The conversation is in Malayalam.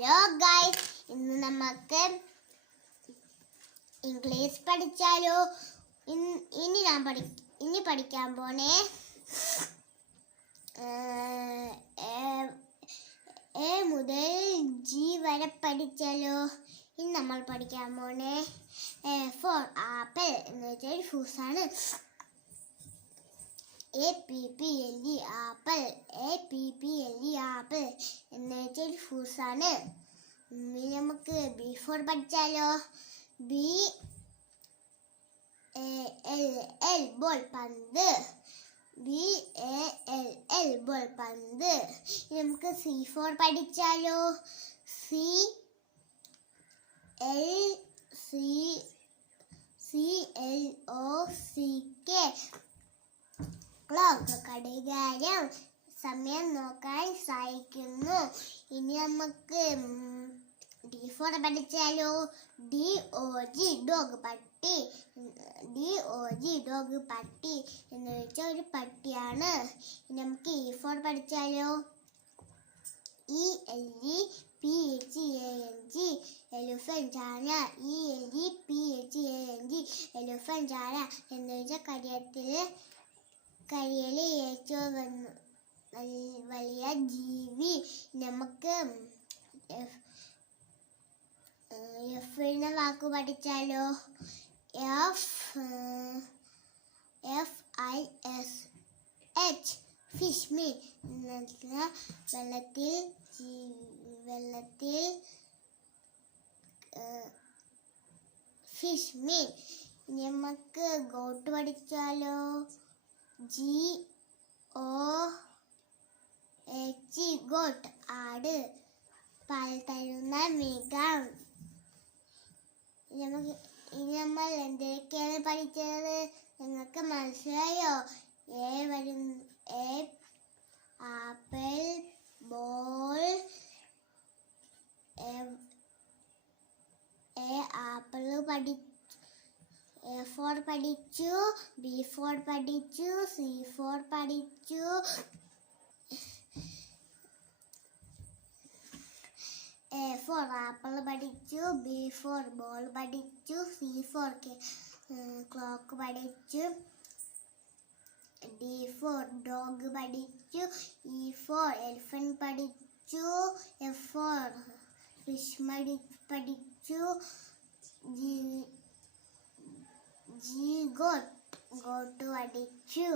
ഹലോ ഗൈസ് ഇന്ന് നമുക്ക് ഇംഗ്ലീഷ് പഠിച്ചാലോ? ഇനി ഞാൻ പഠി ഇനി പഠിക്കാൻ പോണേ. എ മുതൽ ജി വരെ പഠിച്ചാലോ? ഇനി നമ്മൾ പഠിക്കാൻ പോണേ. ഫോർ ആപ്പിൾ എന്ന് വെച്ചാൽ ഫ്രൂസാണ് A P P L E apple A P P L E apple എന്നുവെച്ചാൽ ഫൂസാണ്. ഇനി നമുക്ക് B for പഠിച്ചാലോ? B A L L ball പന്ത്. B A L L ball പന്ത്. നമുക്ക് C for പഠിച്ചാലോ? C L C L O C K clock ഘടികാരം സമയം നോക്കാൻ സഹായിക്കുന്നു. ഇനി നമുക്ക് ഡി ഫോർ പഠിച്ചാലോ? ഡി ഒ ജി ഡോഗ് പട്ടി. ഡി ഒ ജി ഡോഗ് പട്ടി എന്ന് വെച്ചാൽ ഒരു പട്ടിയാണ്. ഇനി നമുക്ക് E for പഠിച്ചാലോ? E L E P H A N G elephant ആന E L E P H A N G elephant ആന എന്ന് വെച്ചാൽ കരിയത്തിൽ കരിയൽ ഏറ്റവും വന്ന- വലിയ ജീവി. നമുക്ക് എഫ് എന്ന വാക്ക് പഠിച്ചാലോ? F F I S H fish മീൻ വെള്ളത്തിൽ വെള്ളത്തിൽ ഫിഷ് മീൻ നമുക്ക് ഗോട്ട് പഠിച്ചാലോ? ജി എച്ച് ഗോട്ട് ആട് പാൽ തരുന്ന മൃഗം. നമുക്ക് ഇനി നമ്മൾ എന്തൊക്കെയാണ് പഠിച്ചത്? നിങ്ങൾക്ക് മനസ്സിലായോ? എ വരും A apple ball A apple പഠി എ ഫോർ പഠിച്ചു ബി ഫോർ പഠിച്ചു സി ഫോർ പഠിച്ചു എ ഫോർ ആപ്പിൾ പഠിച്ചു ബി ഫോർ ബോൾ പഠിച്ചു സി ഫോർ ക്ലോക്ക് പഠിച്ചു ഡി ഫോർ ഡോഗ് പഠിച്ചു ഇ ഫോർ എൽഫൻ പഠിച്ചു എഫ് ഫോർ ഫിഷ് മടി പഠിച്ചു ജി ജി ഗോട്ട് ഗോട്ട് പഠിച്ചു.